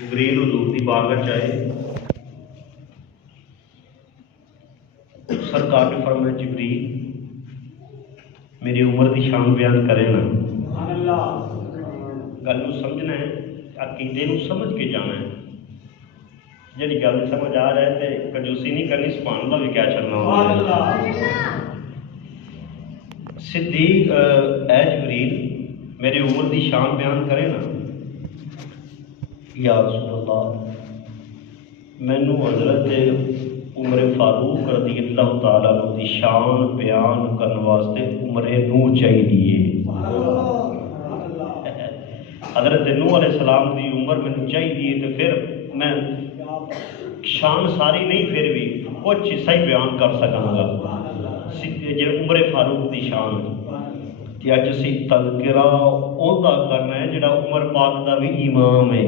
جبریل حضور دی بارگاہ چاہے سرکار نے فرمایا جبریل میری عمر دی شان بیان کرے نا. گل کو سمجھنا ہے، عقیدے کو سمجھ کے جانا ہے. جی گل سمجھ آ رہا ہے تو کنجوسی نہیں کرنی، سبحان اللہ بھی کیا چلنا. صدیق اے جبریل میری عمر دی شان بیان کرے نا. یا رسول اللہ مینو حضرت عمر فاروق رضی اللہ تعالیٰ عنہ دی شان بیان کرنے واسطے عمر نوح چاہیے. حضرت نوح علیہ السلام دی عمر مینو چاہیے تو پھر میں شان ساری نہیں پھر بھی کچھ حصہ ہی بیان کر سکاں گا. جی عمر فاروق دی شان کہ اج اسی تذکرہ اوہدا کرنا ہے جڑا عمر پاک دا بھی امام ہے.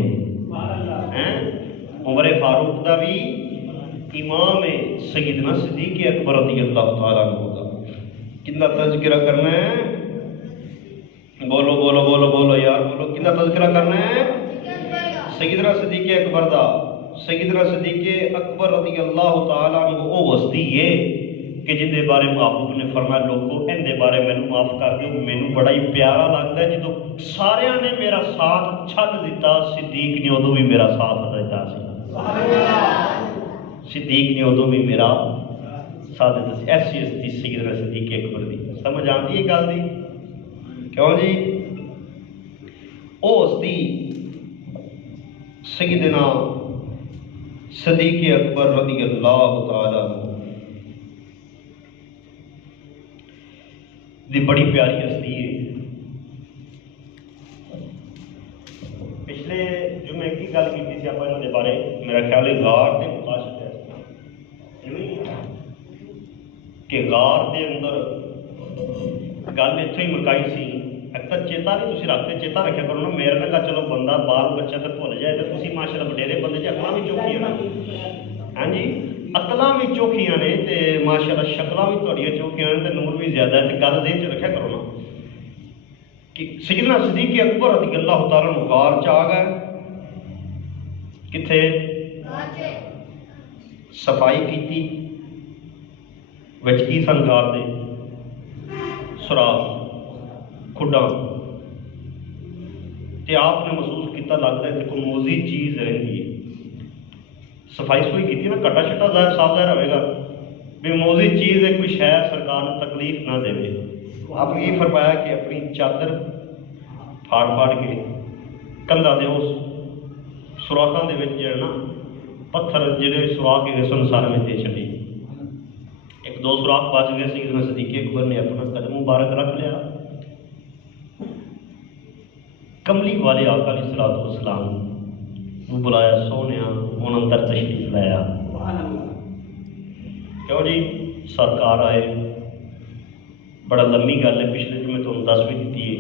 عمر فاروق دا بھی امام ہے سیدنا صدیق اکبر رضی اللہ تعالیٰ عنہ کا. کتنا تذکرہ کرنا ہے؟ بولو بولو بولو بولو یار بولو. کتنا تذکرہ کرنا ہے؟ سیدنا صدیق اکبر دا. سیدنا صدیق اکبر رضی اللہ تعالیٰ عنہ وہ وسطی ہے کہ جن دے بارے محبوب نے فرمایا لوگوں ان دے بارے مینوں معاف کر دیو. مینوں بڑا ہی پیارا لگتا ہے جدو سارے نے میرا ساتھ چھڈ دیتا صدیق نے ادو بھی میرا ساتھ دیتا سی. صدیق نے ادو بھی میرا ساتھ دیتا سی. ایسی ہستی سیدنا صدیق اکبر دی. سمجھ آتی ہے گل دی؟ کیوں جی وہ ہستی سیدنا صدیق اکبر رضی اللہ تعالیٰ دی بڑی پیاری ہستی ہے. پچھلے جمعے کی گل کی تھی آپ انہوں نے بارے میرا خیال ہے غار کے متعلق ہے کہ غار دے اندر گل اتوں ہی مکائی سی. ایک تو چیتا نہیں تھی رکھتے چیتا رکھا کرو نا. میرے نے کہا چلو بندہ بال بچہ تو بھول جائے تو تھی ماشاء اللہ وڈیرے بندے اقلاں بھی چوکھیاں نا. ہاں جی اقلاں بھی چوکھیاں نے تو ماشاء اللہ شکلاں بھی تھوڑیاں چوکھیاں نے تو نور بھی زیادہ ہے. تو گل دین چ رکھا کرو نا کہ سیدنا صدیق اکبر رضی اللہ تعالیٰ عنہ غار چ آ گئے. کتنے صفائی کی کی سن غار دے سوراخ کھڈاں تے آپ نے محسوس کیتا لگتا ہے کہ کوئی موزی چیز رہتی ہے. صفائی سفائی کی نا کٹا شٹا ظاہر صاف ظاہر ہوئے گا بھی موزی چیز ہے کوئی شاید سرکار نے تکلیف نہ دے. آپ نے یہ فرمایا کہ اپنی چادر پھاڑ پھاڑ کے کندھا دے اس سوراخاں دے وچ جڑا نا پتھر جڑے سوراخ کے سن سارے میں دے چھڈی. ایک دو سوراخ بچ گئے. سیدنا صدیق اکبر نے اپنا قدم مبارک رکھ لیا. کملی والے آقا علیہ الصلوۃ والسلام بلایا سونیا ہوں اندر تشریف لایا. کیوں جی سرکار آئے. بڑا لمبی گل ہے پچھلے جو میں تمہیں دس بھی دیتی ہے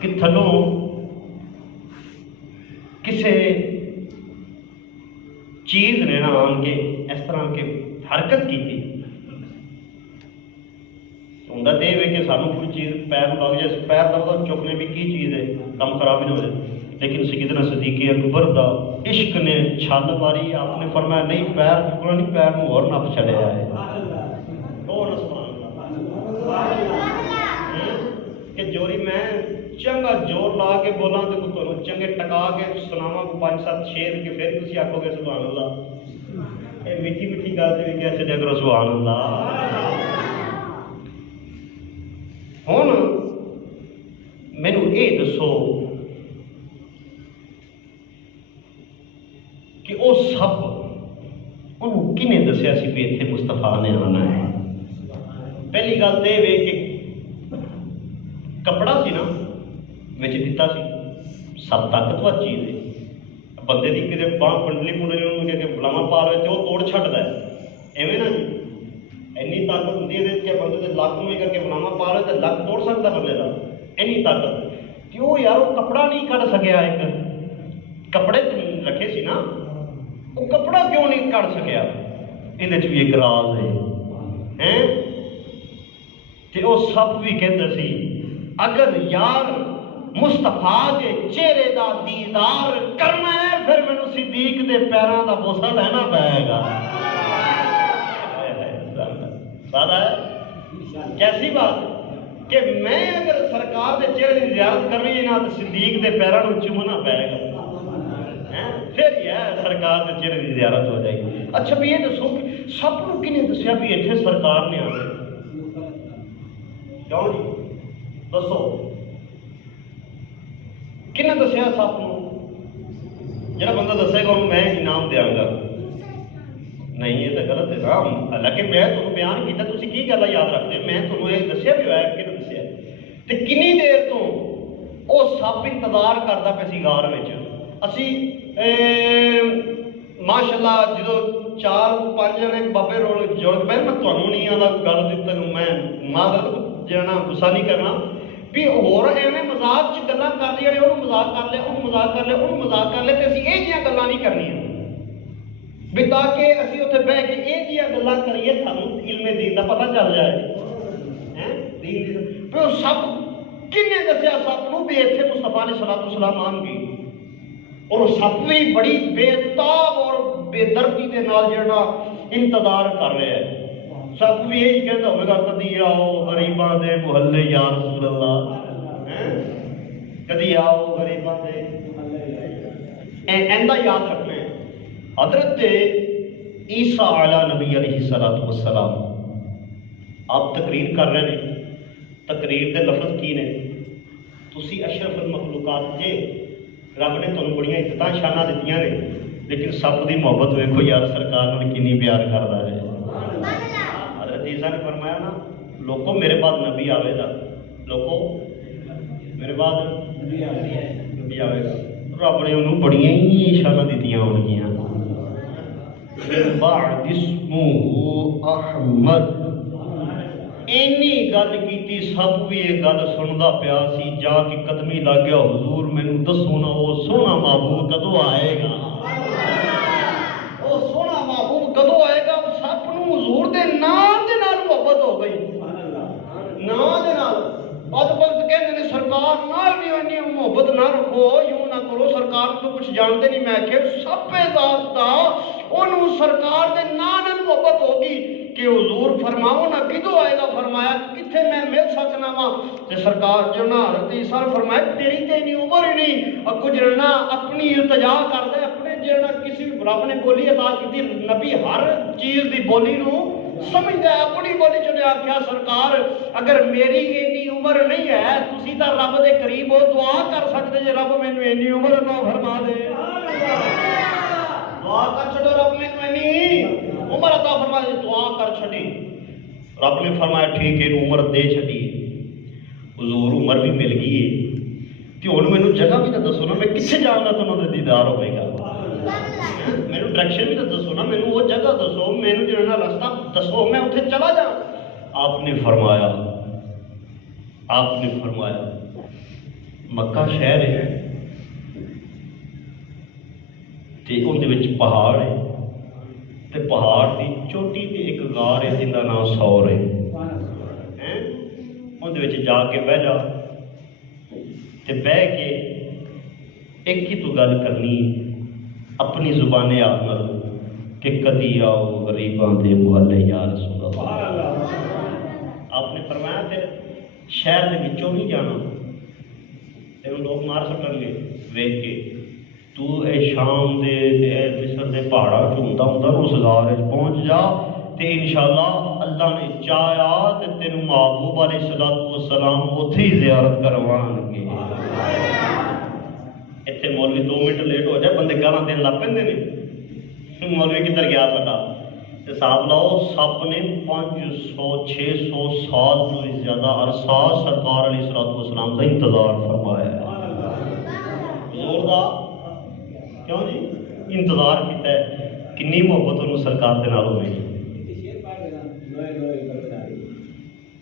کہ تھلوں کسے چیز نے نا آن کے اس طرح کے حرکت کی تھی. ہوں تو یہ کہ سانو کوئی چیز پیر لگ جائے پیر درد چکنے بھی کی چیز ہے کم خراب نہیں ہو جائے. لیکن سیدنا صدیق اکبر دا عشق نے چھل ماری. آپ نے فرمایا نہیں پیر چکنا نہیں پیر میں اور نپ چڑھیا ہے کہ جوری میں چنگا زور لا کے بولاں تو تمہیں چنگے ٹکا کے سناواں کو 5-7 شیر کے پھر تھی آکھو گے سبحان اللہ. یہ میٹھی میٹھی گل سے بھی کیسے جا کرو سبحان اللہ. ہوں مینوں یہ دسو کہ وہ سب انہوں کنے دسیا سی بھی اتنے مصطفیٰ نے آنا ہے. پہلی گل تو یہ کہ کپڑا سی نا بچ دتا سی. سب طاقتور چیز ہے. بندے کی کسی باہ پنڈلی پنڈلی کہ بلاوا پا رہے تو وہ توڑ چھڈتا ہے ایویں نا جی. اینی طاقت ہوتی ہے کہ بندے کے لک میں کر کے بلاوا پا رہے تو لک توڑ سکتا بندے کا. اینی طاقت کیوں یار وہ کپڑا نہیں کٹ سکیا. ایک کپڑے رکھے سی نا وہ کپڑا کیوں نہیں کٹ سکیا. یہ بھی ایک راز ہے. تے وہ سب بھی کہتے سی اگر یار مصطفیٰ کے چہرے دا دیدار کرنا ہے پھر دے پیراں دا بوسا لینا پائے گا. سادہ ہے کیسی بات کہ میں اگر سرکار دے چہرے کی زیارت کر رہی ہے نا تو صدیق دے پیراں نوں چومنا پائے گا. پھر ہی ہے سرکار دے چہرے کی زیارت ہو جائے گی. اچھا بھی یہ دسو کہ سب نوں کنے دسیا بھی اتنے سرکار نے آنا؟ کیوں جی دسو کنے دسیا سب نوں؟ جڑا بندہ دسے گا انہوں میں انعام دیاں گا. نہیں یہ تو غلط ہے نا. حالانکہ میں تمہیں بیان کیا تھی کی گلا یاد رکھتے میں تمہیں یہ دسیا بھی ہوا کہ دسیا تو کنی دیر تو وہ سب انتظار کرتا پہ سی غار میں. اسی ماشاء اللہ جدو 4-5 جنے بابے رول جڑ پہ میں تمہیں نہیں آتا گل دیتا میں معذرت جانا غصہ نہیں کرنا بھی اور ایویں مزاق چ گلاں کر لیا انہوں مزاق کر لیا انہوں مزاق کر لیا انہوں مزاق کر لیا تو اسی یہ جہاں گلاں نہیں کرنیاں بھی تاکہ اسی اتنے بہ کے یہ جہاں گلاں کریے سانوں علم دین کا پتہ چل جائے. دین وہ سب کنے دسیا سب نوں بھی اتنے مصطفیٰ علیہ الصلوۃ والسلام آن گئی اور سب بھی بڑی بے تاب اور بے دردی کے نال جڑا انتظار کر رہے ہیں. سب بھی یہی کہتا ہوگا کدی آؤ غریباں دے محلے یا رسول اللہ, کدی آؤ غریباں دے ایندہ یاد رکھنا ہے. حضرت عیسیٰ علیہ نبی علیہ الصلوۃ والسلام آپ تقریر کر رہے ہیں. تقریر دے لفظ کی نے تسی اشرف المخلوقات جے رب نے تمہیں بڑی عزت شانہ دیتی نے لیکن سب دی محبت ویکھو یار سرکار نے کنی پیار کرتا ہے. حضرت عیسیٰ نے فرمایا نا لوگوں میرے بعد نبی آئے گا, لوگوں میرے بعد نبی آئے گا. رب نے انہوں بڑی ہی شانہ دیتی ہونگیاں. بعد اسمہ احمد اینی گل کیتی سب بھی یہ گل سندا پیا سی. جا کے قدمی لگ گیا حضور مینوں دسو نا وہ سونا محبوب کدو آئے گا, وہ سونا محبوب کدو آئے گا. سب نوں حضور دے نام دے نال محبت ہو گئی, نام دے نال. بد وقت کہندے نے سرکار نال بھی انی محبت نہ رکھو, یوں نہ کرو, سرکار تو کچھ جانتے نہیں. میں کہ سب پہ ذات دا انہوں سرکار دے نام نال محبت ہوگی کہ حضور فرماؤ نا کدو آئے گا. فرمایا کتھے میں مل سکنا وا تے سرکار جو نا حضرت عیسیٰ نے فرمایا تیری تے نہیں عمر ہی نہیں اور کچھ جڑنا اپنی التجا کر دے اپنے جڑنا کسی رب نے بولی عطا کی نبی ہر چیز دی بولی نو سمجھدا ہے. اپنی بولی چ نے آکھیا سرکار اگر میری اینی عمر نہیں ہے تسی تا رب دے قریب ہو دعا کر سکتے جے رب مینوں اینی عمر عطا فرما دے. دعا کر چھڈو رب مینوں اینی عمر عطا فرما دے. دعا کر چھڈی. رب نے فرمایا ٹھیک ہے عمر دے چھڈی. حضور عمر بھی مل گئی ہے تے ہن مینوں جگہ بھی تو دسو نا میں کتھے جاؤں گا تو انہاں دے دیدار ہوے گا. مینوں ڈائریکشن بھی تو دسو نا, مینوں وہ جگہ دسو, مینوں جڑا رستہ دسو میں اتنے چلا جاؤں. آپ نے فرمایا مکہ شہر ہے تے اندے وچ پہاڑ ہے تے پہاڑ دی چوٹی تے ایک غار ہے جن دا نام سور ہے. اندے وچ جا کے بہ جا تے بہ کے ایک ہی تو گل کرنی اپنی زبان آخر کہ کدی آؤ غریباں دے محلے یا رسول اللہ. آپ نے فرمایا پھر شہر دے وچوں نہیں جانا, تینوں لوگ مار سکن گے ویکھ کے. تو اے شام دے اے مصر دے پہاڑاں چوندا ہوندا اس غار وچ پہنچ جا تے انشاءاللہ اللہ نے چاہیا تے تینوں محبوب علیہ الصلوۃ والسلام اوتھے ہی زیارت کروان گے. اتنے مولوی 2 منٹ لیٹ ہو جائے بندے گالاں دین لگ پیندے نے, مولوی کدھر گیا ساڈا. حساب لاؤ سب نے 500-600 سال تو زیادہ عرصہ سرکار علیہ الصلوۃ والسلام کا انتظار فرمایا ہے. حضور دا کیوں جی انتظار کیتا ہے. کنی محبت انہوں سرکار دے نال ہوئی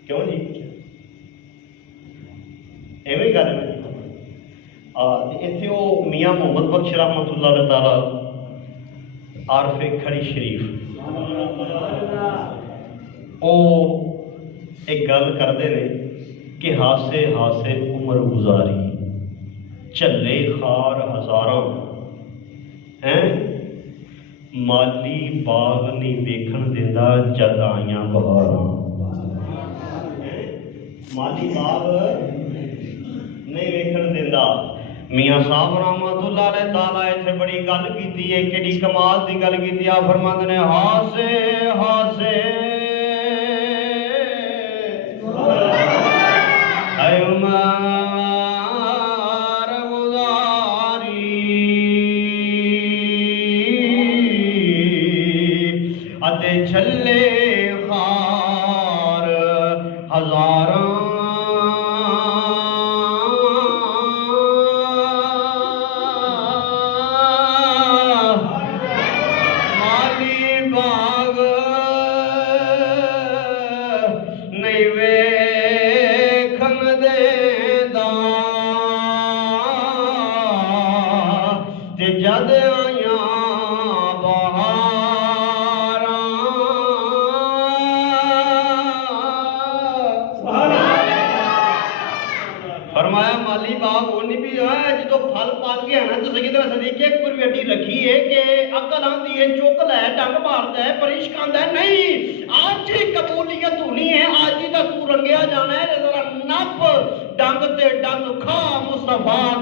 کیوں جی ایویں گل ہے. اتنے وہ میاں محمد بخش رحمۃ اللہ تعالی عارف کھڑی شریف وہ ایک گل کرتے ہیں کہ ہاسے ہاسے عمر گزاری چلے خار ہزاراں ہیں ਮਾਲੀ ਬਾਗ ਨਹੀਂ ਵੇਖਣ ਦਿੰਦਾ ਜਦ ਆਈਆਂ ਬਹਾਰਾਂ। ਮਾਲੀ ਬਾਗ ਨਹੀਂ ਵੇਖਣ ਦਿੰਦਾ। ਮੀਆਂ ਸਾਹਿਬ ਰਹਿਮਤੁல்லாਹ ਅਲੈਹ ਤਾਲਾ ਇੱਥੇ ਬੜੀ ਗੱਲ ਕੀਤੀ ਹੈ, ਕਿਹੜੀ ਕਮਾਲ ਦੀ ਗੱਲ ਕੀਤੀ ਆ। ਫਰਮਾਉਂਦੇ ਨੇ ਹਾਸੇ ਹਾਸੇ ਐ ਉਮਰ ਗੁਜ਼ਾਰੀ ਅਤੇ ਛੱਲੇ ਖਾਰ ਹਜ਼ਾਰਾਂ। ਜਦ ਆਈਆਂ ਬਹਾਰਾਂ। ਫਰਮਾਇਆ ਮਾਲੀ ਬਾਗ ਉਹ ਨਹੀਂ ਵੀ ਹੋਇਆ ਜਦੋਂ ਫਲ ਪੱਕ ਗਿਆ ਨਾ। ਤੁਸੀਂ ਕਿਤੇ ਸਦੀਕੇ ਅਕਬਰ ਵੀ ਅੱਡੀ ਰੱਖੀ ਹੈ ਕਿ ਅਕਲ ਆਂਦੀ ਹੈ ਚੁੱਕ ਲੈ ਡੰਗ ਮਾਰਦਾ ਹੈ ਪਰਿਸ਼ਕ ਆਂਦਾ ਹੈ। ਨਹੀਂ, ਅੱਜ ਹੀ ਕਬੂਲੀਅਤ ਹੋਣੀ ਹੈ, ਅੱਜ ਹੀ ਤਾਂ ਤੂੰ ਰੰਗਿਆ ਜਾਣਾ ਹੈ। ਜਰਾ ਨੱਪ ਡੰਗ ਤੇ ਡੰਗ ਖਾ ਮੁਸਤਫਾ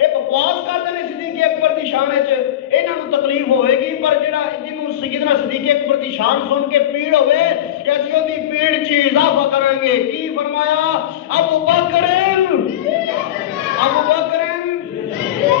ਇਹ ਬਕਵਾਸ ਕਰਦੇ ਨੇ ਸਿੱਦੀਕ ਅਕਬਰ ਦੀ ਸ਼ਾਨ ਵਿੱਚ ਇਹਨਾਂ ਨੂੰ ਤਕਲੀਫ ਹੋਵੇਗੀ। ਪਰ ਜਿਹੜਾ ਜਿਹਨੂੰ ਸੈਯਦਨਾ ਸਿੱਦੀਕ ਅਕਬਰ ਦੀ ਸ਼ਾਨ ਸੁਣ ਕੇ ਪੀੜ ਹੋਵੇ ਕਿ ਅਸੀਂ ਉਹਦੀ ਪੀੜ 'ਚ ਇਜ਼ਾਫਾ ਕਰਾਂਗੇ। ਕੀ ਫਰਮਾਇਆ? ਅਬੂ ਬਕਰ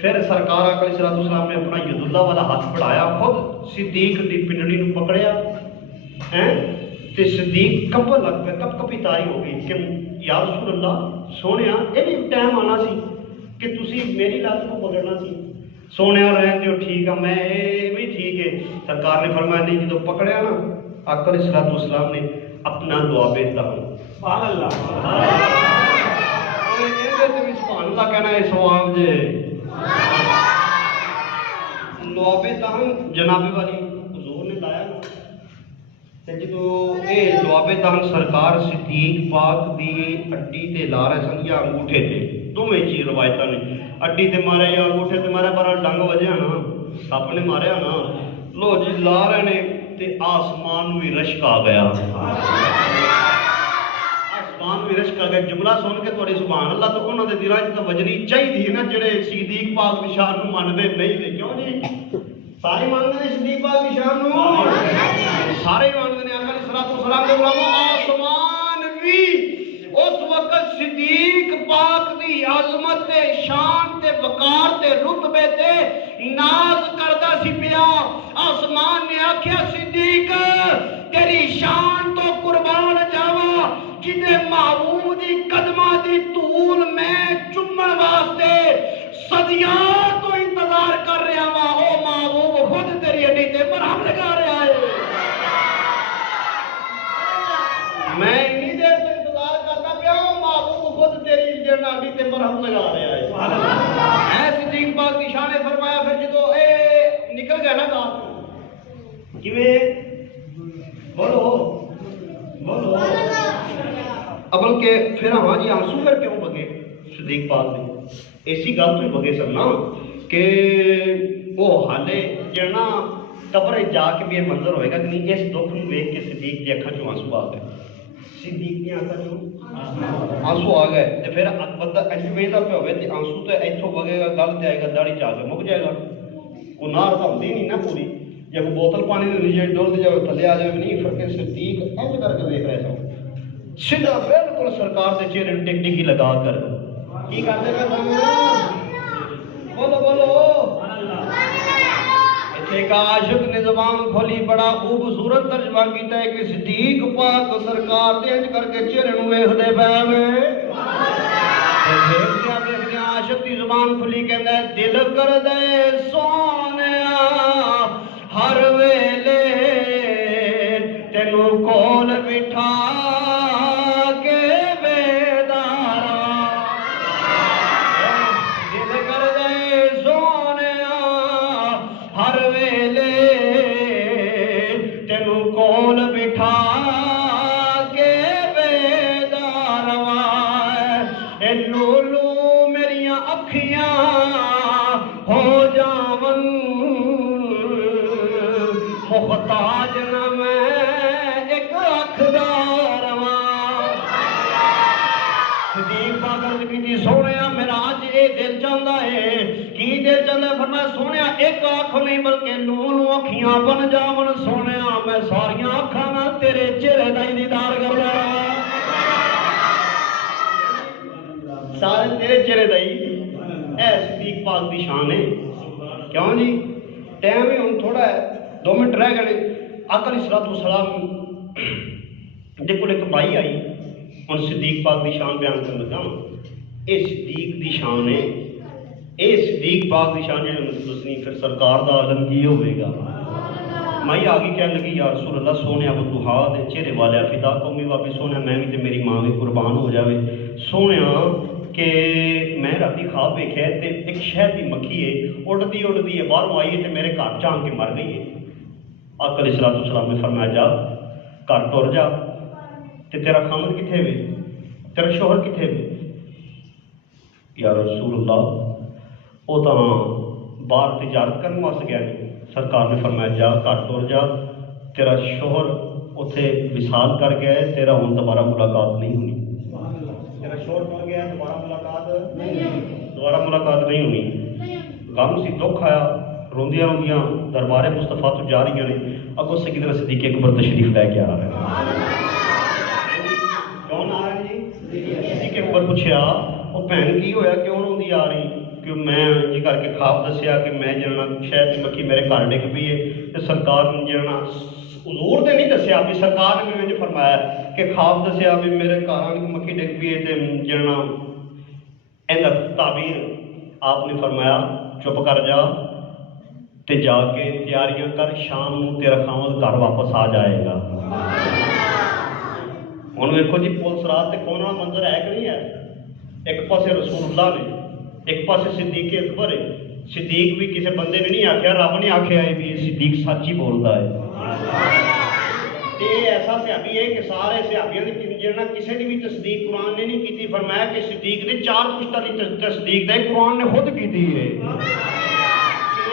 پھر سرکار آقا علیہ السلام نے اپنا ید اللہ والا ہاتھ بڑھایا، خود صدیق دی پنڈلی نو پکڑیا تے صدیق کمبن لگ پہ، کپ کپی تاری ہو گئی کہ یا رسول اللہ سونیا یہ بھی ٹائم آنا سی کہ تسی میری لت کو پکڑنا سی۔ سونیا رہن دیو ٹھیک ہے، میں بھی ٹھیک ہے۔ سرکار نے فرمایا نہیں، جدو پکڑیا نا آقا علیہ السلام نے اپنا لعاب دہن، سبحان اللہ، سبحان اللہ کہنا ہے ثواب جے، لعاب دہن جناب والی حضور نے لایا نا، تے جدو اے لعاب دہن سرکار صدیق پاک دی ہڈی تے لا رہے سن یا انگوٹھے تے، دوویں چیز روایتاں نے، ہڈی تے مارے یا انگوٹھے تے مارے، پر ڈنگ وجیا نا، سپ نے ماریا نا، لو جی لا رہے نے تے آسمان بھی رشک آ گیا، آسمان بھی رشک آ گیا۔ جملہ سن کے تھوڑی سبحان اللہ تو انہوں نے دلاں وچ وجنی چاہیے نا، جڑے صدیق پاک دی شان نو منتے نہیں نے، کیوں جی؟ سارے مانتے ہیں صدیق پاک دی شان نو، سارے مانتے ہیں۔ آقا علیہ السلام دے غلاموں، آسمان بھی اس وقت صدیق پاک دی عظمت تے شان تے وقار تے رتبے تے ناز کردا سی پیا۔ آسمان نے آکھیا صدیق تیری شان تو قربان جاواں، جدے محبوب دی قدماں دی طول میں چومن واسطے صدیاں تو انتظار کر رہا وا، او محبوب خود تیری ہڈی تے مرہم لگا رہا ہے۔ میں اتنی دیر تو انتظار کرتا پیا، او محبوب خود تیری ہڈی تے مرہم لگا رہا ہے۔ اے صدیق پاک دی شان نے فرمایا، پھر جدو اے نکل گیا نا گھر کیویں، بولو بولو، ابل کے پھر ہاں جی آنسو پھر کیوں بگے صدیق پاک نے؟ ایسی گل تو ہی بگے سن نا کہ وہ حالے جنا قبر جا کے بھی یہ منظر ہوئے گا کہ نہیں، اس دکھ نو ویکھ کے صدیق دی اکھاں چوں آنسو آ گئے، صدیق دی اکھاں چوں آنسو آ گئے، تے پھر بندہ انج ویکھدا پیا ہوئے تے آنسو تے ایتھوں بگے گا، گل تے آئے گا داڑھی چا کے مک جائے گا، کوئی نار تو ہوندی نہیں نا پوری، جب بوتل پانی دے نیچے ڈول دے جائے تھلے آ جائے نہیں، پھر کہ صدیق انج کر کے دیکھ رہے سن سیدھا بالکل سرکار دے چہرے ٹک ٹکی لگا کر کی کرتے پہ بولو بولو، ایک عاشق نے زبان کھولی، بڑا خوبصورت ترجمہ کیتا ہے کہ صدیق پاک سرکار دے انج کر کے چہرے نو ویکھدے پئے نے، دیکھدے عاشق دی زبان کھلی، کہندا ہے دل کردے سونیا ہر ویلے تینوں کول بٹھا کے بیدارا، دل کردے سونیا ہر ویلے تینوں کول بٹھا کے بیدارا، اے لولو میریاں اکھیاں ہو جاون محتاج نہ میں ایک اکھ دا رواں۔ صدیق پاک عرض کیتی سونیا میرا اج اے دل چاہندا ہے، کی دل چاہندا ہے؟ فرمایا سونیا ایک اکھ نہیں بلکہ نو اکھیاں بن جاون، سونیا میں ساریاں اکھاں نال تیرے چہرے دا دیدار کردا رہاں، سارے تیرے چہرے دا ہی۔ اے صدیق پاک دی شان ہے، کیوں جی؟ ٹائم ہی ہن تھوڑا ہے، 2 منٹ رہ گئے۔ آقا علیہ السلام دے کول ایک بائی آئی، ہن صدیق پاک دی شان بیان کرن لگا، اے صدیق دی شان ہے، اے صدیق پاک دی شان جڑی دسنی، پھر سرکار دا عالم کی ہوئے گا۔ مائی آگے کہنے لگی یا رسول اللہ سونیا بدوہا دے چہرے والے فدا قومی واپس سونیا میں بھی تے میری ماں بھی قربان ہو جاوے، سونیا کہ میں راتی خواب ویکھیا تے ایک شہد دی مکھی ہے اڑدی ہے باہروں آئی ہے تے میرے گھر جان کے مر گئی ہے۔ آقا علیہ السلام نے فرمایا جا گھر ٹر جا، تے تیرا خامد کتھے وے، تیرا شوہر کتھے وے؟ یا رسول اللہ وہ تو باہر تجارت کرنے واسطے گیا نہیں۔ سرکار نے فرمایا جا گھر ٹر جا، تیرا شوہر اتنے وصال کر گیا ہے، تیرا ہوں دوبارہ ملاقات نہیں ہونی، تیرا شوہر ٹر گیا ہے، دوبارہ ملاقات نہیں ہونی۔ غم سی دکھ آیا، روندیاں روندیاں دربار مصطفیٰ تو جا رہی ہیں، اگوں سیدنا صدیق اکبر تشریف لے کے آ رہے ہیں۔ کون آ رہے ہیں جی؟ صدیق اکبر پوچھا وہ بھن کی ہویا کیوں روندی آ رہی؟ کہ میں جی کر کے خواب دسیا کہ میں جڑا شہد کی مکھی میرے گھر ڈگ پئی ہے تو سرکار نے جڑا حضور نے نہیں دسیا بھی سرکار نے مجھے فرمایا کہ خواب دسیا بھی میرے گھر کی مکھی ڈگ پئی ہے تو جڑا یہ تعبیر آپ نے فرمایا چپ کر جا تے جا کے تیاریاں کر شام نو تیرا خامد گھر واپس آ جائے گا۔ ہوں ویکو جی پولیس رات تے کون والا منظر ہے کہ نہیں ہے؟ ایک پاسے رسول اللہ نے ایک پاسے صدیق اکبر ہے۔ صدیق بھی کسی بندے نے نہیں آخیا، رب نے آخیا ہے بھی صدیق سچ ہی بولتا ہے۔ یہ ایسا صحابی ہے کہ سارے صحابیاں نے جڑا کسی نے بھی تصدیق قرآن نے نہیں کی، فرمایا کہ صدیق نے 4 پشتہ کی تصدیق ہے قرآن نے خود کی ہے۔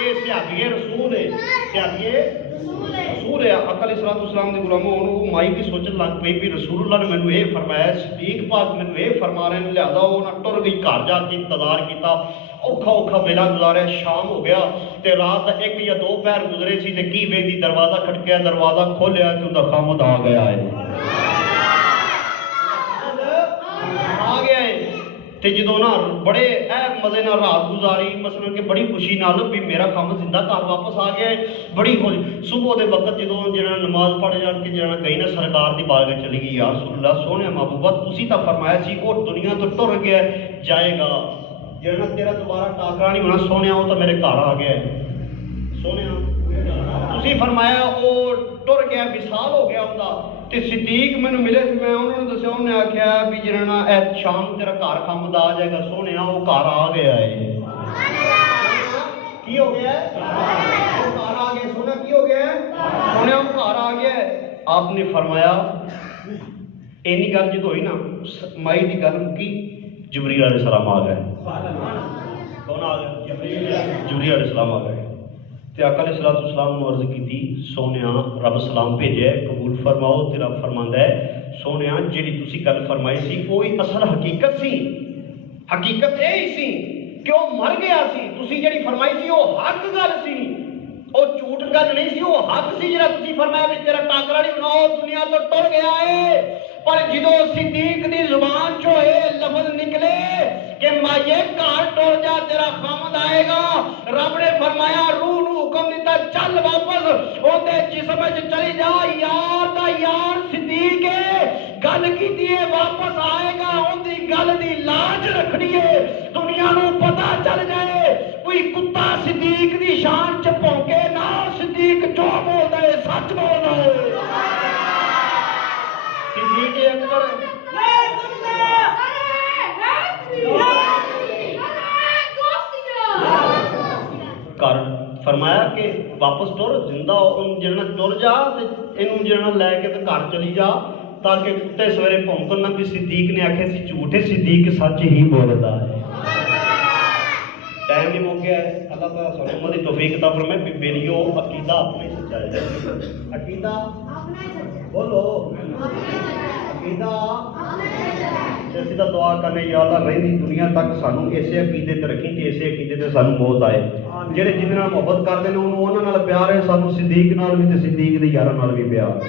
یہ صحابی رسول ہے، صحابی رسول ہے۔ آقا علیہ الصلوۃ والسلام دے غلاموں انہوں مائی بھی سوچن لگ پئی بھی رسول اللہ نے مینوں یہ فرمایا، صدیق پاک مینوں یہ فرما رہے ہیں، لہذا انہاں ٹر گئی گھر جا کے انتظار کیتا، اوکھا اوکھا ویلا گزاریا، شام ہو گیا تے رات 1 یا 2 پہر گزرے سی تے کی ویندی دروازہ کھٹکیا، دروازہ کھولیا تے اوندا خامد آ گیا ہے۔ آ گیا ہے تے جدوں نا بڑے اے مزے نال رات گزاری، مثلا کہ بڑی خوشی نال بھی میرا خامد زندہ گھر واپس آ گیا ہے، بڑی خوشی۔ صبح دے وقت جدوں جڑا نماز پڑھ جان کے جڑا گئی نا سرکار دی بارگاہ چلی گئی، یا رسول اللہ سونے محبوبہ تسی تا فرمایا سی وہ دنیا تو ٹر گیا جائے گا، جڑا تیرا دوبارہ ٹاکرا نہیں ہونا، سونے وہ تو میرے گھر آ گیا ہے، سونے تسی فرمایا وہ ٹر گیا، وصال ہو گیا ہوندا تے صدیق مینوں ملے سی، میں انہوں نے دسیا، انہوں نے آخیا بھی جڑا اے شام تیرا گھر خامد آ جائے گا، سونے وہ گھر آ گیا ہے۔ کی ہو گیا ہے؟ وہ گھر آ گیا، سونا کی ہو گیا ہے؟ سونے وہ گھر آ گیا ہے۔ آپ نے فرمایا اینی گل جدوں ہوئی نا مائی دی گل مکی، جبریل علیہ السلام آ گئے۔ کون آ گئے؟ جبریل علیہ السلام آ گئے تے آقا علیہ الصلوۃ والسلام نے عرض کی سونیا رب سلام بھیجے قبول فرماؤ تے رب فرماندا ہے سونیا جڑی تسی گل فرمائی سی کوئی اصل حقیقت سی، حقیقت یہی سی کہ وہ مر گیا سی، تسی جڑی فرمائی سی وہ حق گل سی، وہ جھوٹ گل نہیں سی، وہ حق سی جڑا تسی فرمایا بھی تیرا ٹاکرا نہیں ہونا، وہ دنیا تو ٹر گیا ہے۔ پر جدوں صدیق دی زبان چوں یہ لفظ نکلے کہ مائیے گھر ٹر جا تیرا خامد آئے گا، رب نے فرمایا روح نو حکم دیتا چل واپس اودے جسم وچ چلی جا، یار دا یار صدیق ہے، گل کیتی ہے واپس آئے گا، اون دی گل دی لاج رکھنی ہے، دنیا نو پتہ چل جائے کوئی کتا صدیق دی شان چ بھونکے نہ، صدیق جو بولدا ہے سچ بولدا ہے۔ صدیق اکبر کر فرمایا کہ واپس ٹر زندہ جڑنا ٹر جا اینوں جڑنا لے کے تے گھر چلی جا تاکہ کتے سویرے بھونکن نہ بھی صدیق نے آکھے سی جھوٹے صدیق سچ ہی بولدا ہے۔ ٹائم بھی مک گیا ہے، اللہ تعالیٰ سانوں امت دی توفیق عطا فرمائے۔ بی بیلیو عقیدہ اپنا ہی سچا ہے، عقیدہ بولو عقیدہ اسی دا دعا کرنے یا اللہ رہندی دنیا تک سانوں ایسے عقیدے تے رکھی تے ایسے عقیدے تے سانوں موت آئے، جڑے جن نال محبت کردے نے انہاں نال پیار ہے، سانوں صدیق نال بھی تے صدیق دے یاراں نال بھی پیار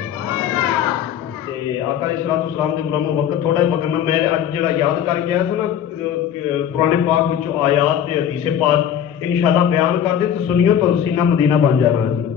تے آقا علیہ الصلوۃ والسلام دے غلاموں وقت تھوڑا وقت نہ میں اج جڑا یاد کر کے آیا تھا نا قرآن پاک وچ آیات تے حدیث پاک انشاءاللہ بیان کر دے تے سنیو تو سینہ مدینہ بن جانا ہے۔